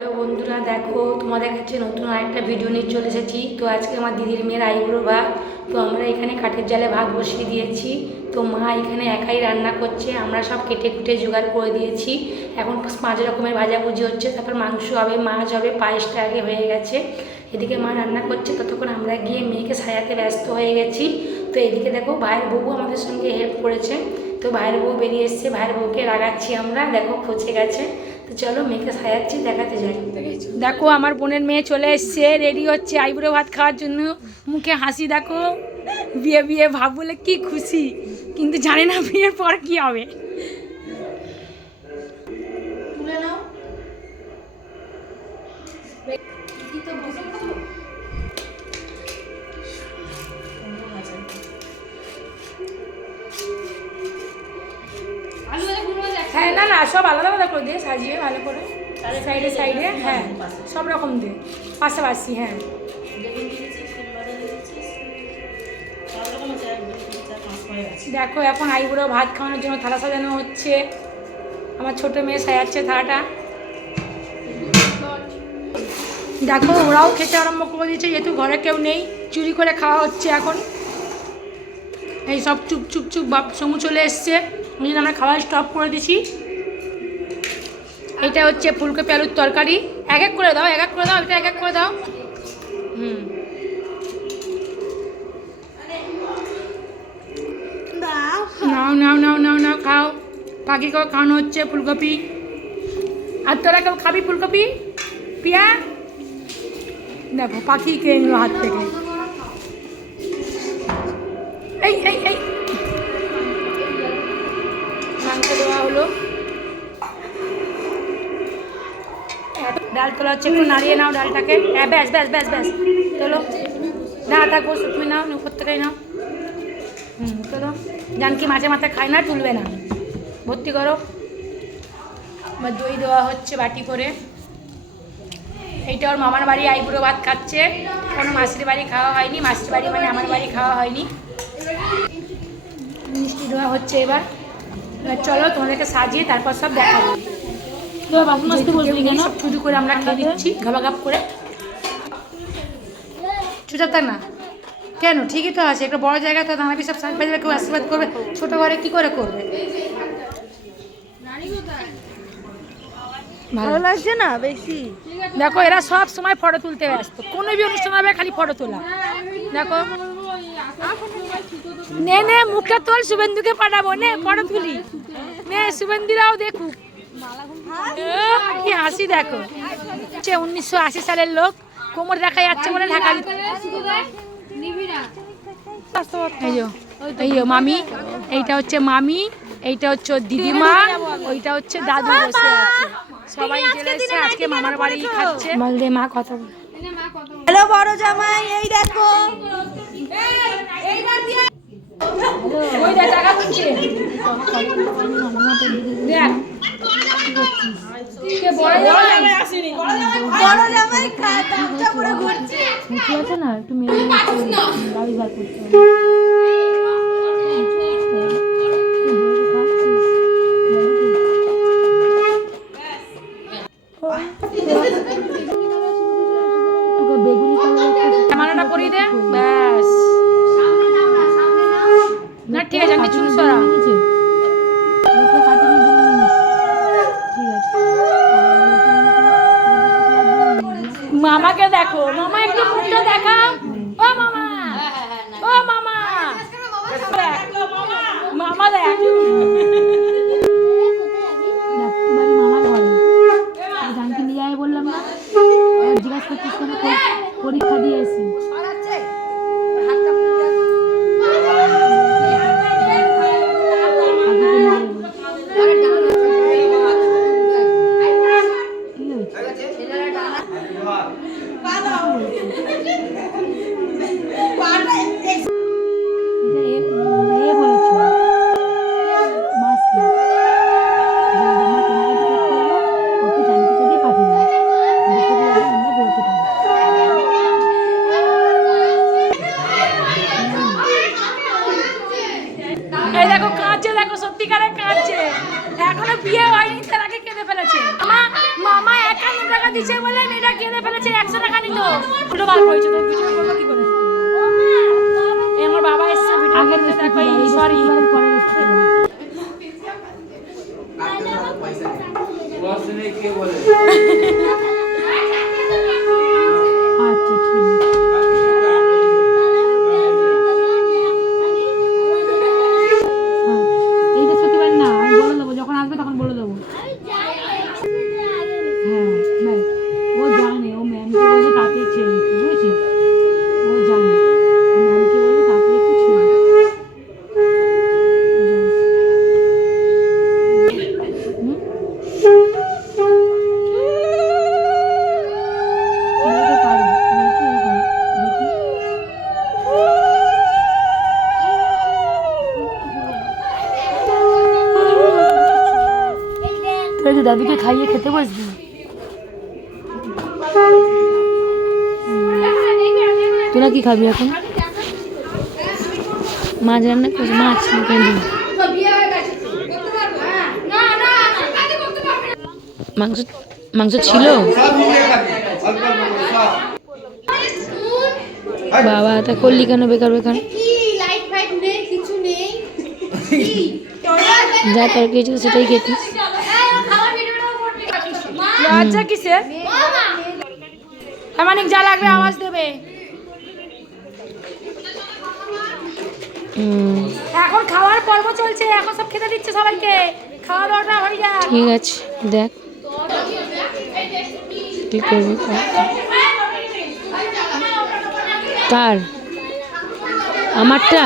Hello বন্ধুরা, দেখো তোমাদের কাছে নতুন আরেকটা ভিডিও নিয়ে চলে এসেছি। তো আজকে আমার দিদির মেয়ের আইবুড়ো ভাত। তো আমরা এখানে কাঠের জালে ভাত বসিয়ে দিয়েছি। তো মা এখানে একাই রান্না করছে, আমরা সব কেটে কুটে জোগাড় করে দিয়েছি। এখন 5 রকমের ভাজাভুজি হচ্ছে, তারপর মাংস হবে, মাছ হবে, পায়েসটা আগে হয়ে গেছে। এদিকে মা রান্না করছে, ততক্ষণ আমরা গিয়ে মেয়েকে সাজাতে ব্যস্ত হয়ে গেছি। তো এদিকে দেখো ভাইয়ের বউ আমাদের সঙ্গে হেল্প করেছে। তো ভাইয়ের বউ বেরিয়ে এসছে, ভাইয়ের বউকে রাগাচ্ছি আমরা, দেখো খচে গেছে। তো চলো মেয়েকে সাজাচ্ছি, দেখাতে যাই। দেখো আমার বোনের মেয়ে চলে এসছে, রেডি হচ্ছে আইবুড়ো ভাত খাওয়ার জন্য। মুখে হাসি দেখো, বিয়ে বিয়ে ভাব বলে কি খুশি, কিন্তু জানে না বিয়ের পর কি হবে। তুলে নাও। হ্যাঁ, না না, সব আলাদা আলাদা করে দিয়ে সাজিয়ে ভালো করে, সাইডে সাইডে, হ্যাঁ সব রকম দিয়ে পাশাপাশি। হ্যাঁ দেখো এখন আইবুড়ো ভাত খাওয়ানোর জন্য থালা সাজানো হচ্ছে। আমার ছোট মেয়ে সাজাচ্ছে থালাটা। দেখো ওরাও খেতে আরম্ভ করে দিয়েছে, যেহেতু ঘরে কেউ নেই, চুরি করে খাওয়া হচ্ছে এখন। এই সব চুপ চুপ চুপ বাপ সমু চলে এসছে, ওই জন্য আমরা খাওয়া স্টপ করে দিছি। এটা হচ্ছে ফুলকপি আলুর তরকারি। এক এক করে দাও, এক এক করে দাও, এটা এক এক করে দাও। নাও নাও নাও নাও নাও, খাও। পাখিকেও খাওয়ানো হচ্ছে ফুলকপি। আর তোরা কেউ খাবি ফুলকপি? পিয়া দেখো পাখি খেয়ে নিল হাত থেকে। এই এই এই মাংস দেওয়া হলো, ডাল তোলা হচ্ছে, একটু নাড়িয়ে নাও ডালটাকে। হ্যাঁ ব্যাস ব্যাস ব্যাস ব্যাস, চলো না থাকবো, তুমি নাও, প্রত্যেকেই নাও। চলো, জানকি মাঝে মাথা খায় না, তুলবে না, ভর্তি করো। বা দই দেওয়া হচ্ছে বাটি করে। এইটা ওর মামার বাড়ি আইবুড়ো ভাত খাচ্ছে, কোনো মাসির বাড়ি খাওয়া হয়নি, মাসির বাড়ি মানে আমার বাড়ি খাওয়া হয়নি। মিষ্টি দেওয়া হচ্ছে এবার। চলো তোমাদেরকে সাজিয়ে তারপর সব দেখাবো। সব চুরি করে আমরা খেয়ে দিচ্ছি ঘাবাঘাপ করে। চুটাতা না কেন, ঠিকই তো আছে, একটা বড় জায়গা তো দাঁড়াবি, সব শাক বাজারে কেউ আশীর্বাদ করবে, ছোটো ঘরে কী করে করবে? ভালো লাগছে না বেশি? দেখো এরা সব সময় ফটো তুলতে ব্যস্ত, কোনো বি অনুষ্ঠান হবে খালি ফটো তোলা। দেখো নে নে মুখটা তোল, শুভেন্দুকে পাঠাবো, নে ফটো তুলি, নে শুভেন্দুরাও দেখুক। কি হাসি দেখো, 1980 সালের লোক, কোমর দেখা যাচ্ছে বলে ঢাকা। এই মামি, এইটা হচ্ছে মামি, এইটা হচ্ছে দিদিমা, ওইটা হচ্ছে দাদু বসে আছে। সবাই চলে এসেছে আজকে মামার বাড়ি খাচ্ছে। বলদে মা কথা বল। হ্যালো বড় জামাই, এই দেখো ওই দেখ টাকা দিচ্ছে, দেখ কে বড় জামাই আসেনি, বড় জামাই কাঁচা পড়ে ঘুরছে। মুখি আছে না, একটু মেরে গাড়ি বার করতে বেগুনি ক্যামেরাটা করিয়ে দে, ব্যাস। না ঠিক আছে, আমি চুল সরা। মামাকে দেখো, মামা একটু মুখটা দেখাও। ও মামা, ও মামা, মামা দেখ, মামার ঘরে জানকি নিয়ে যাবে বললাম না, জিজ্ঞাসা করছিস কেন, পরীক্ষা দিয়ে এসি। এই দেখো কাঁদছে, দেখো সত্যিকারে কাঁদছে, এখনো বিয়ে হয়নি তার আগে কেঁদে ফেলেছে। মামা 51 টাকা দিচ্ছে বলে মেয়েটা কেঁদে ফেলেছে, 100 টাকা নিত। উল্টো বার করেছে, তো ভিডিও করবো কি করে? এই আমার বাবা এসছে ভিডিও করতে, দেখো এই সরি আচ্ছা ঠিক আছে। এই বৃহস্পতিবার না, আমি বলে দেবো, যখন আসবে তখন বলে দেবো। হ্যাঁ ব্যাস, ও জানে, ও ম্যামকে বলবে তাতে ছেড়ে দিতে, বুঝেছিস? ও জানে, ও ম্যামকে বলবে তাতে একটু ছেড়ে দিতে। হুম? বলতে পারি, বলতে এরকম, দেখি। তুই তো দাদুকে খাইয়ে খেতে বসবি। তোরা কি খাবি এখন? মাছ রান্না করছি, মাছ মাংস, মাংস ছিল বাবা, তা করলি কেন বেকার বেকার? যা তোর কিছু সেটাই খেতিস। লজ্জা কিসে? মানে যা লাগবে আওয়াজ দেবে। এখন খাওয়ার পর্ব চলছে, এখন সব খেতে দিচ্ছে সবাইকে, খাওয়া দাওয়াটা হয়ে যায়। ঠিক আছে, দেখ কি করবি। কার? আমারটা?